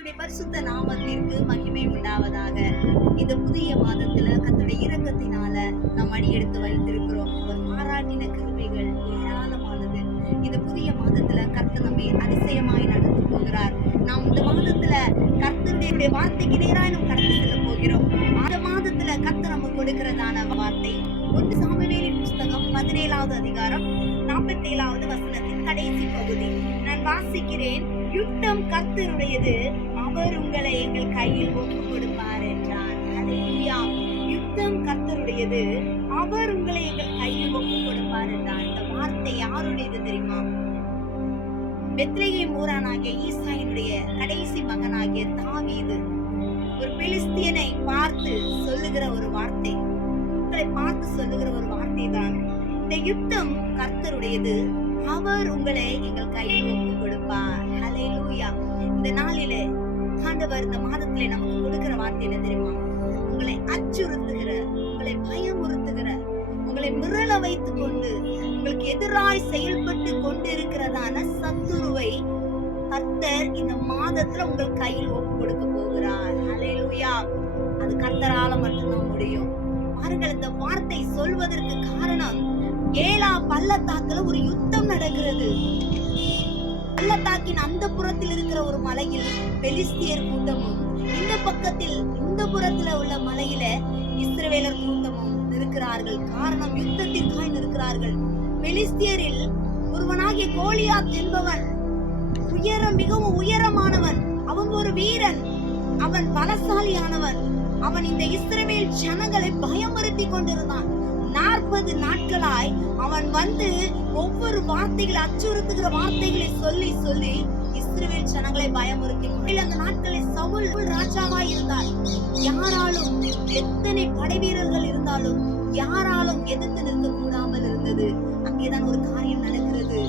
கர்த்தருடைய பரிசுத்த நாமத்திற்கு மகிமை உண்டாவதாக. இந்த புதிய மாதத்துல கர்த்தருடைய இரக்கத்தினால நாம் அடி எடுத்து வைத்திருக்கிறோம். அவர் பாராட்டின கிருபைகள் ஏராளமானது. இந்த புதிய மாதத்துல கர்த்தர் நம்மை அதிசயமாய் நடத்தி போகிறார். நாம் இந்த மாதத்துல கர்த்தருடைய வார்த்தைக்கு நேராக நாம் கடந்து செல்ல போகிறோம். அந்த மாதத்துல கர்த்தர் நமக்கு கொடுக்கிறதான வார்த்தை 1 சாமுவேலின் புஸ்தகம் 17வது அதிகாரம் 47வது வசனத்தின் கடைசி பகுதி. நான் வாசிக்கிறேன். யுத்தம் கர்த்தருடையது, அவர் உங்களை எங்கள் கையில் ஒப்புக் கொடுப்பார் என்றார். ஹல்லேலூயா. யுத்தம் கர்த்தருடையது, அவர் உங்களை எங்கள் கையில் ஒப்புக் கொடுப்பார் என்றார். இந்த வார்த்தை யாருடையது தெரியுமா? பெத்லெகேம் ஊரானாகிய ஈசாயினுடைய கடைசி மகனாகிய தாவீது ஒரு பெலிஸ்தியனை பார்த்து சொல்லுகிற ஒரு வார்த்தை, உங்களை பார்த்து சொல்லுகிற ஒரு வார்த்தை தான், இந்த யுத்தம் கர்த்தருடையது, அவர் உங்களை எங்கள் கையில் ஒப்புக் கொடுப்பார். ஹல்லேலூயா. இந்த நாளிலே ஆண்டவர் இந்த மாதத்திலே நமக்கு கொடுக்கிற வார்த்தை என்ன தெரியுமா? உங்களை அச்சுறுத்துகிற, உங்களை பயமுறுத்துகிற, உங்களை மிரள வைத்துக் கொண்டு உங்களுக்கு எதிராய் செயல்பட்டு கொண்டிருக்கிறதான சத்துருவை கர்த்தர் இந்த மாதத்துல உங்கள் கையில் ஒப்பு கொடுக்க போகிறார். ஹல்லேலூயா. அது கர்த்தரால மட்டும்தான் முடியும். பாருங்கள், இந்த வார்த்தை சொல்வதற்கு காரணம், ஏலா பள்ளத்தாக்குல ஒரு யுத்தம் நடக்கிறது. பள்ளத்தாக்கின் அந்த புறத்தில் இருக்கிற ஒரு மலையில் பெலிஸ்தியர் கூட்டமும், இந்த பக்கத்தில் இந்த புறத்துல உள்ள மலையில இஸ்ரவேலர் கூட்டமும் இருக்கிறார்கள். காரணம், யுத்தத்திற்காய் இருக்கிறார்கள். பெலிஸ்தியரில் ஒருவனாகிய கோலியாத் என்பவன் மிகவும் உயரமானவன். அவன் ஒரு வீரன், அவன் பலசாலியானவன். அவன் இந்த இஸ்ரவேல் ஜனங்களை பயமுறுத்தி கொண்டிருந்தான். 40 நாட்களாய் அவன் வந்து ஒவ்வொரு வார்த்தைகளை, அச்சுறுத்துகிற வார்த்தைகளை சொல்லி சொல்லி இஸ்ரவேல் ஜனங்களை பயமுறுத்தி. அந்த நாட்களில் சவுல் ராஜாவாய் இருந்தார். யாராலும், எத்தனை படை வீரர்கள் இருந்தாலும் யாராலும் எதிர்த்து நிற்க கூடாமல் இருந்தது. அங்கேதான் ஒரு காரியம் நடக்கிறது.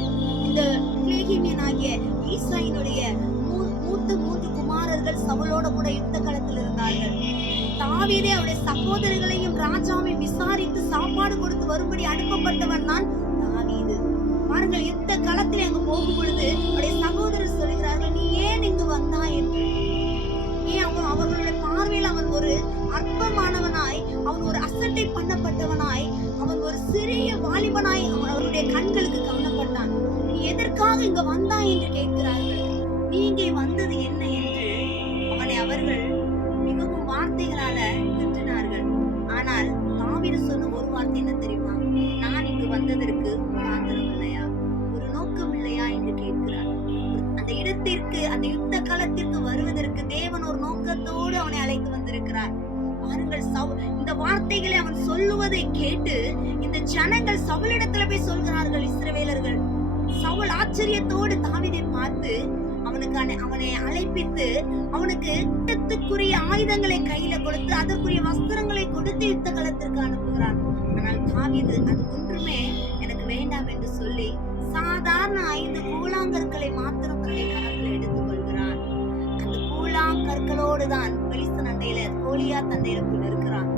இந்த பிலேகியனாகிய ஈசாயினுடைய மூத்த 3 குமாரர்கள் சவுலோட கூட யுத்த களத்தில் இருந்தார்கள். தாவீதே அவருடைய சகோதரர்களையும் ராஜாவையும் விசாரித்து சாப்பாடு கொடுத்து வரும்படி அனுப்பப்பட்டவன் தான் தாவீது. பாருங்கள், யுத்த களத்தில் அங்கு போகும் பொழுது அவருடைய சகோதரர் சொல்கிறார்கள், நீ ஏன் இங்கு வந்தாய் என்று. ஏன் அவர்களுடைய பார்வையில் அவன் ஒரு அற்பமானவனாய், அவன் ஒரு அசட்டை பண்ணப்பட்டவனாய், அவன் ஒரு சிறிய வாலிபனாய் அவருடைய கண்களுக்கு காணப்பட்டான். நீ எதற்காக இங்க வந்தாய் என்று கேட்கிறார்கள். நீ இங்கே வந்தது என்ன என்று அவர்கள் மிகவும் வார்த்தைகளால திட்டினார்கள். ஆனால் தாவீது சொன்ன ஒரு வார்த்தை என்ன தெரியுமா? நான் இங்கு வந்ததற்கு முகாந்திரம் இல்லையா, ஒரு நோக்கம் இல்லையா என்று கேட்கிறார். அந்த இடத்திற்கு, அந்த யுத்த களத்திற்கு வருவதற்கு தேவன் ஒரு நோக்கத்தோடு அவனை அழைத்து வந்திருக்கிறார். பாருங்கள், இந்த வார்த்தைகளை அவன் சொல்லுவதை கேட்டு இந்த ஜனங்கள் சவுலிடத்துல போய் சொல்கிறார்கள். இஸ்ரவேலர்கள் சவுல் ஆச்சரியத்தோடு தாவீதை பார்த்து அவனை அழைப்பித்து அவனுக்கு யுத்தத்துக்குரிய ஆயுதங்களை கையில கொடுத்து அதற்குரிய வஸ்திரங்களை கொடுத்து யுத்த களத்திற்கு அனுப்புகிறான். ஆனால் தாவீது அது ஒன்றுமே எனக்கு வேண்டாம் என்று சொல்லி சாதாரண 5 கூழாங்கற்களை மாத்திரம் கரத்தில் எடுத்துக் கொள்கிறான். அந்த கூழாங்கற்களோடு தான் பெலிஸ்தன் அண்டையில, கோலியாத் அண்டையில இருக்கிறான்.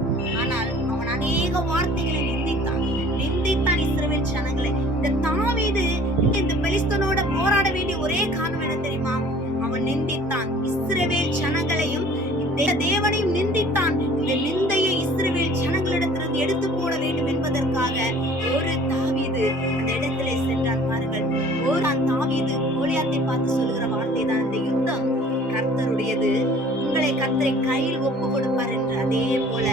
ஆனால் அவன் அநேக வார்த்தைகளை நிந்தித்தான் இஸ்ரவேல் ஜனங்களை. இந்த தாவீது இந்த பெலிஸ்தனோட போராட வேண்டிய ஒரே காரணம் என்ன தெரியுமா? அவன் நிந்தித்தான் இஸ்ரவேல் ஜனங்களையும் தேவனையும் நிந்தித்தான். இந்த நிந்தையை இஸ்ரவேல் ஜனங்களிடத்திலிருந்து எடுத்து போட வேண்டும் என்பதற்காக ஒரு தாவீது அந்த இடத்திலே சென்றான். பாருங்கள், தாவீது கோலியாத்தை பார்த்து சொல்லுகிற வார்த்தை தான், இந்த யுத்தம் கர்த்தருடையது, உங்களை கர்த்தரை கையில் ஒப்பு கொடுப்பார் என்று. அதே போல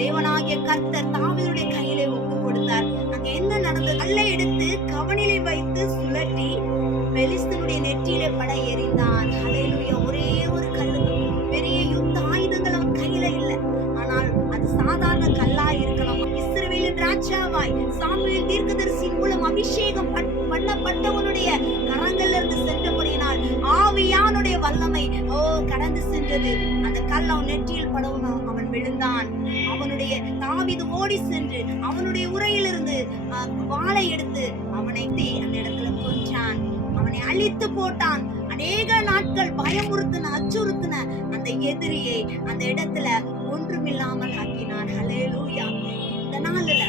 தேவனாகிய கர்த்தர் தாவீதுடைய கையிலே ஒப்பு கொடுத்தார். அங்க என்ன நடந்தது? கல்லை எடுத்து கவனிலை வைத்து சுழற்றி பெலிஸ்தனுடைய நெற்றியிலே பட எறிந்தான். ஹல்லேலூயா. ஒரே ஒரு கல்லு, பெரிய யுத்த ஆயுதங்கள் அவன் கையில இல்லை. ஆனால் அது சாதாரண கல்லா இருக்கலாம். இஸ்ரவேலின் ராஜாவாய் சாமுவேல் தீர்க்கதரிசியின் மூலம் அபிஷேகம் பண்ணப்பட்டவனுடைய கரங்கள்ல இருந்து சென்றபடியினால் ஆவியானுடைய வல்லமை கடந்து சென்றது. அந்த கல் அவன் நெற்றியில் படவும் அவன் விழுந்தான். அவனுடைய தாவீது ஓடி சென்று அவனுடைய உரையிலிருந்து வாளை எடுத்து அவனை அந்த இடத்துல கொன்றான். அவனை அழித்து போட்டான். அநேக நாட்கள் பயமுறுத்தின, அச்சுறுத்தின அந்த எதிரியை அந்த இடத்துல ஒன்றுமில்லாமல் ஆக்கினான். ஹல்லேலூயா. இந்த நாள்ல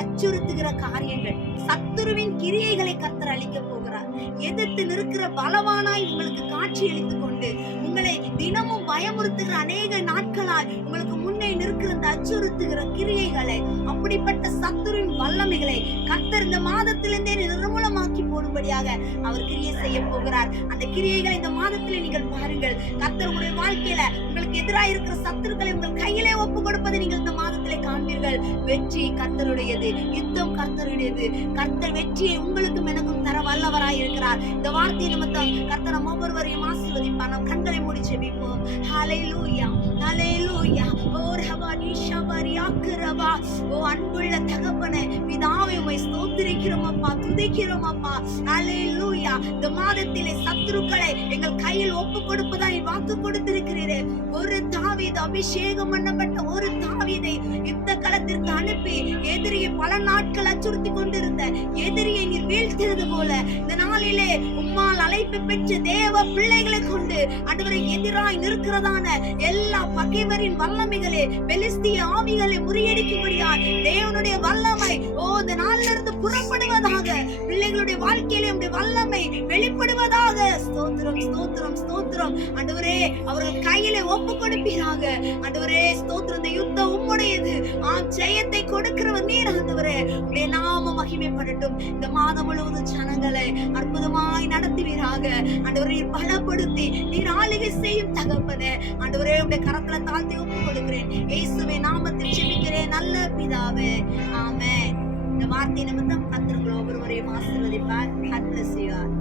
அச்சுறுத்துகிற காரியங்கள், சத்துருவின் கிரியைகளை கர்த்தர் அழிக்க போகிறார். எதிர்த்து நிற்கிற பலவானாய் உங்களுக்கு காட்சி அளித்துக் கொண்டு உங்களை தினமும் பயமுறுத்துகிற அநேக நாட்களாய் உங்களுக்கு முன்னே நிற்கிற அந்த அச்சுறுத்துகிற கிரியைகளை, அப்படிப்பட்ட சத்துருவின் வல்லமைகளை கர்த்தர் இந்த மாதத்திலிருந்தே நிர்மூலமாக்கி போடும்படியாக அவர் கிரியை செய்ய போகிறார். அந்த கிரியைகளை இந்த மாதத்திலே நீங்கள் பாருங்கள். கர்த்தர் உங்களுடைய வாழ்க்கையில உங்களுக்கு எதிராக இருக்கிற சத்துருக்களை உங்கள் கையிலே ஒப்பு கொடுப்பதை நீங்கள் இந்த மாதத்திலே காண்பீர்கள். வெற்றி கர்த்தருடையது, யுத்தம் கர்த்தருடையது. கர்த்தர் வெற்றியை உங்களுக்கும் எனக்கும் தர வல்லவராய் இருக்கிறார். இந்த வார்த்தை நிமித்தம் கர்த்தர் நம் ஒவ்வொருவரையும் ஆசீர்வதிப்பார். நாம் கண்களை மூடி ஜெபிப்போம். ஹல்லேலூயா, ஹல்லேலூயா. ஓ ரபானி ஷபரி ஆக்குரபா. ஓ அன்புள்ள தகப்பனே, பிதாவே உம்மை ஸ்தோத்திரிக்கிறோம் அப்பா, துதிக்கிறோம் அப்பா. ஹல்லேலூயா. இந்த மாதத்திலே சத்துருக்களை எங்கள் கையில் ஒப்பு கொடுப்பதா நீ வாக்கு கொடுத்திருக்கிறீரே. ஒரு தாவீது, அபிஷேகம் பண்ணப்பட்ட ஒரு தாவீதை யுத்த களத்திற்கு அனுப்பி எதிரியை பல நாட்கள் அச்சுறுத்தி கொண்டிருந்த எதிரியை நீர் வீழ்த்தினது போல இந்த நாளிலே உம்மால் அழைப்பு பெற்ற தேவ பிள்ளைகளை கொண்டு ஆண்டவரே எதிராய் நிற்கிறதான எல்லா பகைவரின் வல்லமைகளே, பெலிஸ்திய ஆவிகளை முறியடிக்கும்படியாய் தேவனுடைய வல்லமை இந்த நாளிலிருந்து இருந்து புறப்படுவதாக, பிள்ளைகளுடைய வாழ்க்கையிலே உம்முடைய வல்லமை வெளிப்படுவதாக. ஸ்தோத்திரம், ஸ்தோத்திரம், ஸ்தோத்திரம். ஆண்டவரே அவர்கள் கையிலே ஒப்பு கொடுப்பீராக. ஆண்டவரே ஸ்தோத்திரம். இந்த யுத்தம் உம்முடையது. ஜெயத்தை கொடுக்கிறவர் நீர். ஆண்டவரே உம்முடைய நாமம் மகிமைப்படட்டும். இந்த மாதம் முழுவதும் ஜனங்களை அற்புதமாய் நடத்துவீராக. ஆண்டவரே பலப்படுத்தி நீர் ஆளுகை செய்யும் தகப்பனே. ஆண்டவரே உம்முடைய கரத்துல தாழ்த்தி ஒப்பு கொடுக்கிறேன். இயேசுவின் நாமத்தில் ஜெபிக்கிறேன் நல்ல பிதாவே, ஆமென். இந்த வார்த்தை நிமித்தம் கர்த்தர் ஒவ்வொருவரையும் ஆசீர்வதிப்பார். God bless you all.